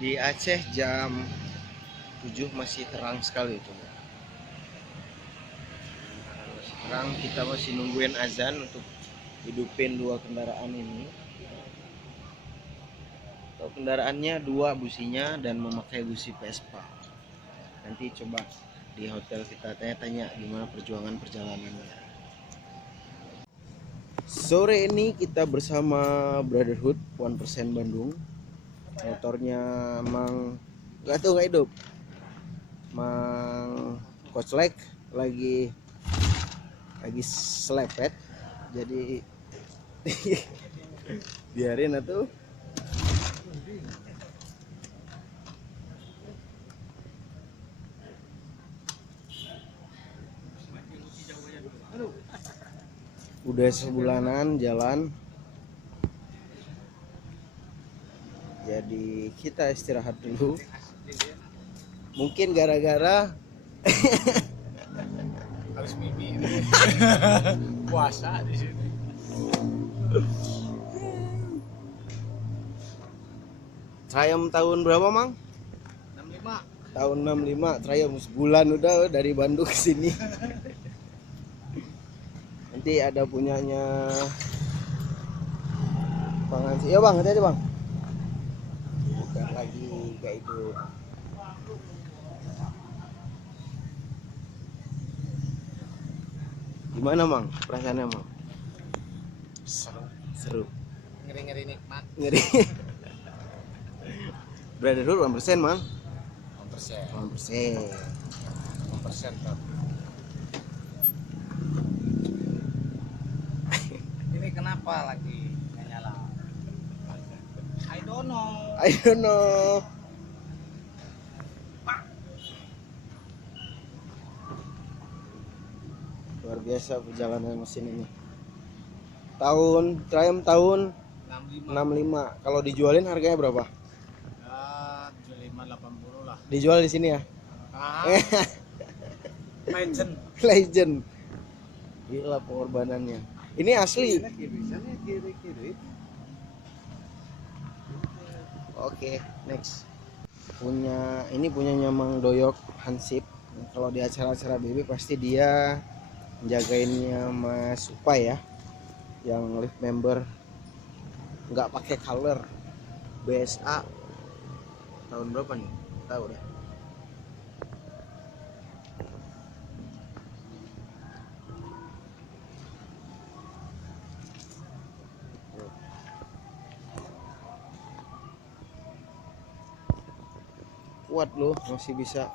Di Aceh jam 7 masih terang sekali itu. Masih terang, kita masih nungguin azan untuk hidupin dua kendaraan ini. Kendaraannya dua businya dan memakai busi Vespa. Nanti coba di hotel kita tanya-tanya gimana perjuangan perjalanannya. Sore ini kita bersama Brotherhood 1% Bandung. Motornya Mang nggak hidup. Mang Koclek lagi selepet. Jadi biarin atuh. Udah sebulanan jalan, jadi kita istirahat dulu. Mungkin gara-gara harus mimpi puasa di sini. Trayam tahun berapa, Mang? 65. Tahun 65, Trayam sebulan udah dari Bandung ke sini. Nanti ada punyanya Bang Hansi. Ya Bang, hati-hati Bang. Bukan lagi kayak itu. Gimana Mang? Perasaannya Mang? Seru. Ngeri-ngeri nikmat. Ngeri. Brotherhood 1% Mang. 1%. 1%. 1% tapi. Ini kenapa lagi nggak nyala? I don't know. Luar biasa perjalanan mesin ini. Triumph tahun 65. Kalau dijualin harganya berapa? Ya, 75-80 lah. Dijual di sini ya? Legend. Legend. Gila pengorbanannya. Ini asli. Kiri. Oke, next. Punyanya Mang Doyok Hansip. Kalau di acara-acara BB pasti dia menjagainnya Mas Upai ya, yang lift member nggak pakai color. BSA tahun berapa nih? Tahu deh. Kuat loh, masih bisa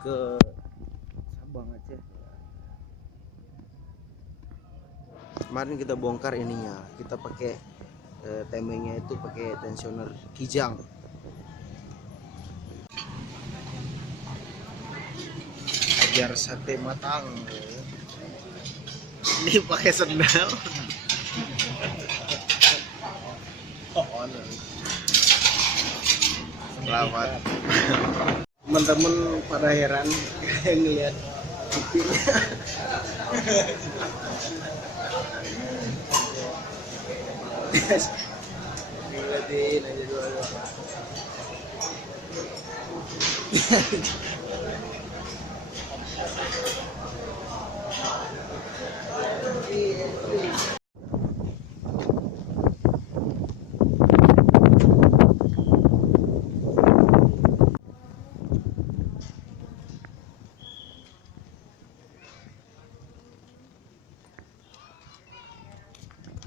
ke Sabang Aceh. Kemarin kita bongkar ininya, kita pakai temengnya itu pakai tensioner Kijang. Ajar sate matang. Ini pakai sendal. Selamat. Teman-teman pada heran ngelihat pipinya. Ngeliatin aja dua-dua.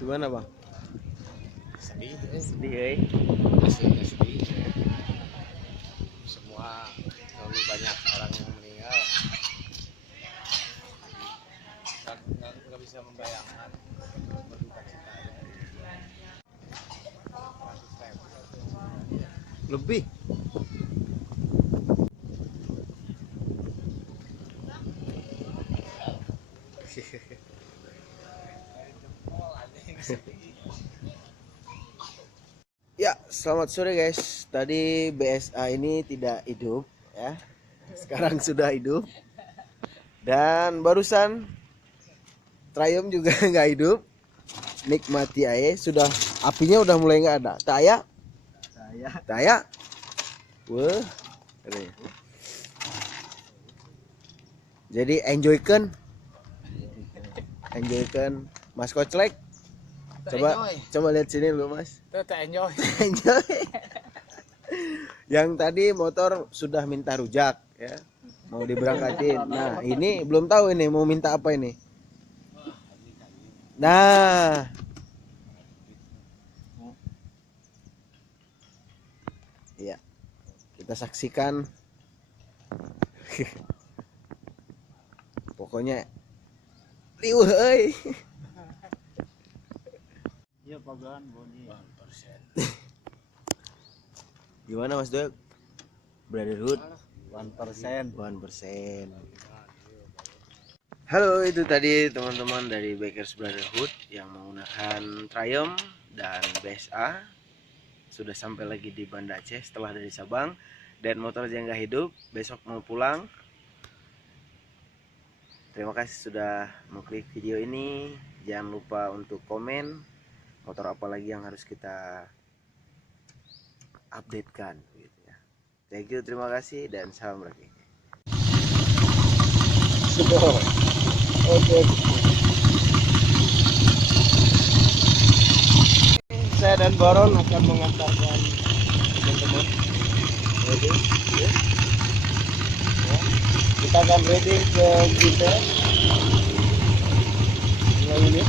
Gimana Bang? Sedih. Sedih Hasilnya sedih. Semua terlalu banyak orang yang meninggal. Nggak bisa membayangkan berduka cita. Lebih. Ya, selamat sore guys. Tadi BSA ini tidak hidup ya. Sekarang sudah hidup. Dan barusan Triumph juga nggak hidup. Nikmati aja, sudah apinya udah mulai nggak ada. Taya. Wah, katanya. Jadi enjoykan Mas Koclek. Coba lihat sini lu Mas. Enjoy. Enjoy. Yang tadi motor sudah minta rujak ya, mau diberangkatin. Nah ini belum tahu ini mau minta apa ini. Nah, iya, kita saksikan. Pokoknya liuh euy. Iya pagan boni. Gimana Mas Dok? Brotherhood 1%. 1%. Halo, itu tadi teman-teman dari Bikers Brotherhood yang menggunakan Triumph dan BSA. Sudah sampai lagi di Banda Aceh setelah dari Sabang, dan motor jangka hidup, besok mau pulang. Terima kasih sudah mengklik video ini. Jangan lupa untuk komen motor apa lagi yang harus kita updatekan gitu ya. Thank you, terima kasih, dan salam lagi. Oke. Saya dan Baron akan mengantarkan teman-teman. Ready? Ya. Kita akan ready ke kita. Ini.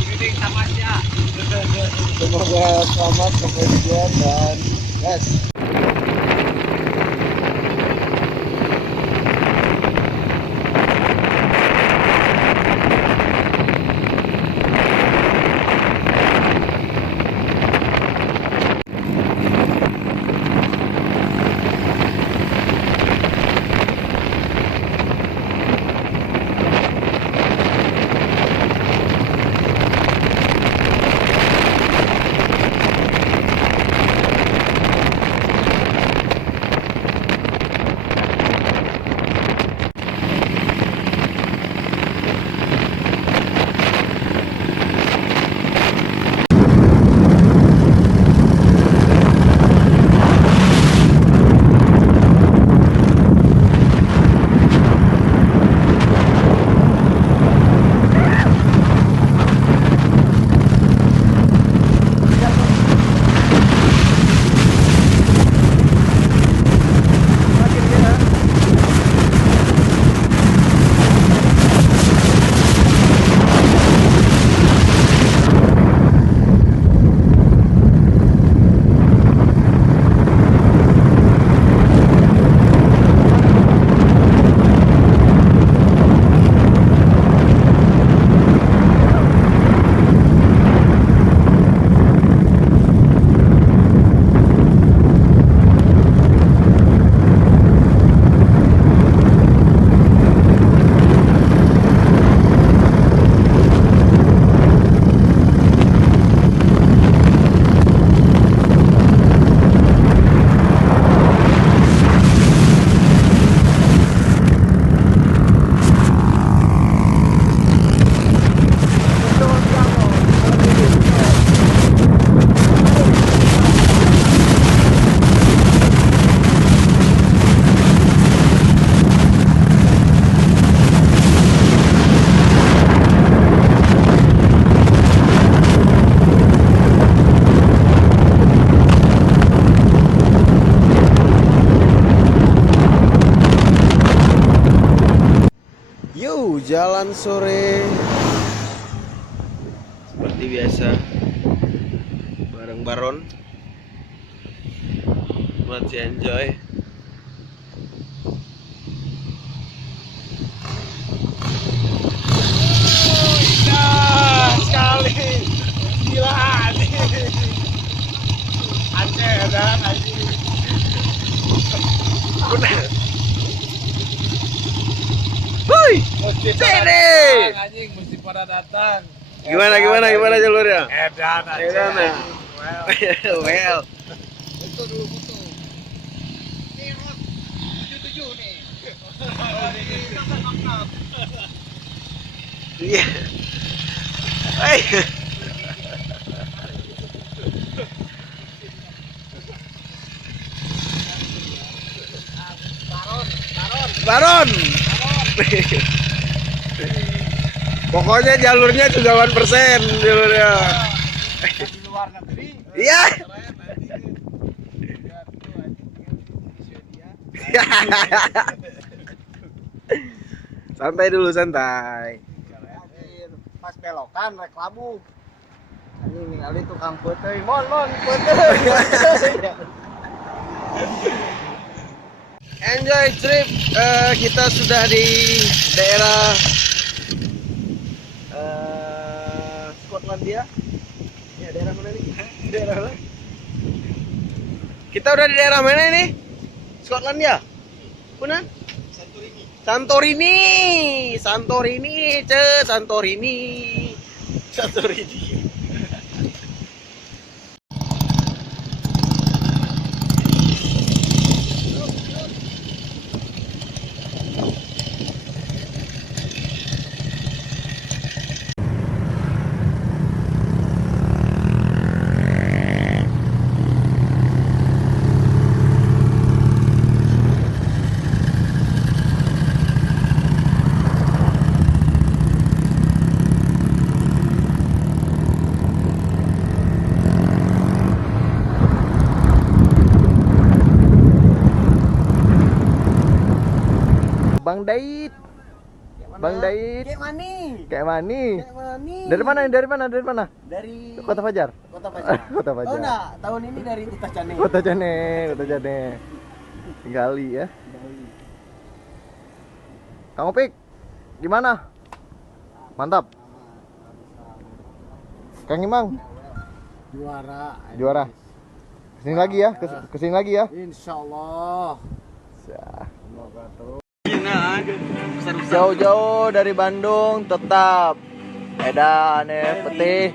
Semoga selamat sampai tujuan dan gas. Jalan sore seperti biasa bareng Baron, masih enjoy. Indah sekali, gila nih. Aceh dan anjing. Woi, Sini. Anjing mesti pada datang. Gimana jalurnya? Edan aja. Edan ya? Well. Foto dulu foto. Ini 77 nih. Iya. Hai. Baron. Pokoknya jalurnya juga 1% jalurnya. Di luar negeri. Iya. Santai dulu, santai. Pas belokan rek labu. Ini kali tukang putih, mon putih. Enjoy trip. Kita sudah di daerah Skotlandia. Ya, daerah mana nih? Daerah mana? Kita udah di daerah mana ini? Skotlandia. Benar? Santorini. Santorini, Santorini. Santorini. Bang Dait. Bang Dait. Kayak mani. Kayak mani. Kayak mani. Dari mana? Dari mana? Dari mana? Dari Kota Fajar. Kota Fajar. Kota Fajar. Oh enggak, tahun ini dari Kota Cane. Kota Jane, Kota Jane. Gali ya. Kang Opik, gimana? Mantap. Kang Imang, Juara. juara. Kesini lagi ya, kesini lagi ya. Insyaallah. Semoga terus. Jauh-jauh dari Bandung tetap edan putih.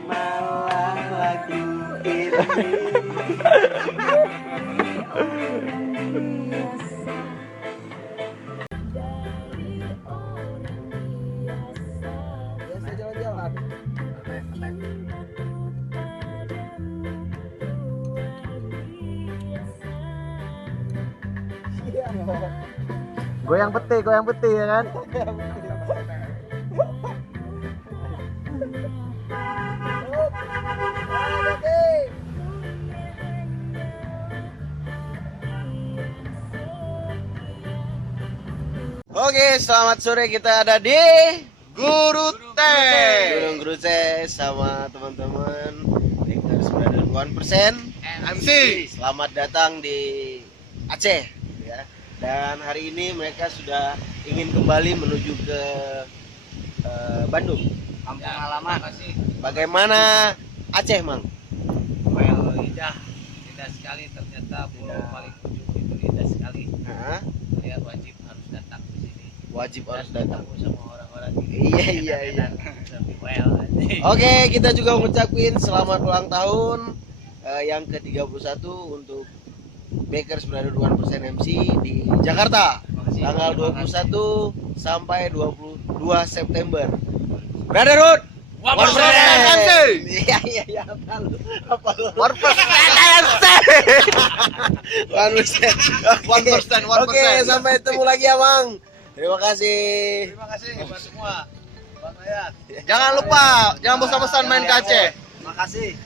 Biasa jalan-jalan. Goyang peti ya kan? Oke, selamat sore, kita ada di Gurute. Gunung Gurute sama teman-teman Bakers Brother 1% MC. Selamat datang di Aceh ya. Dan hari ini mereka sudah ingin kembali menuju ke Bandung, Kampung halaman. Bagaimana Aceh, Mang? Well, indah sekali, ternyata pulau paling ujung itu indah sekali. Hah? Ya wajib harus datang ke sini. Wajib harus datang. Ketemu sama orang-orang ini. Iya. Well, Oke, kita juga ngucapin selamat ulang tahun yang ke-31 untuk Bakers Brother 1% MC di Jakarta. Tanggal 21 sampai 22 September. Brotherhood 1% MC. Iya, apa lu? 1% MC. 1%. Oke, sampai ketemu lagi ya, Bang. Terima kasih. terima kasih buat semua. Bang Ayat. Jangan lupa, jangan bosan-bosan main ke Aceh. Terima kasih.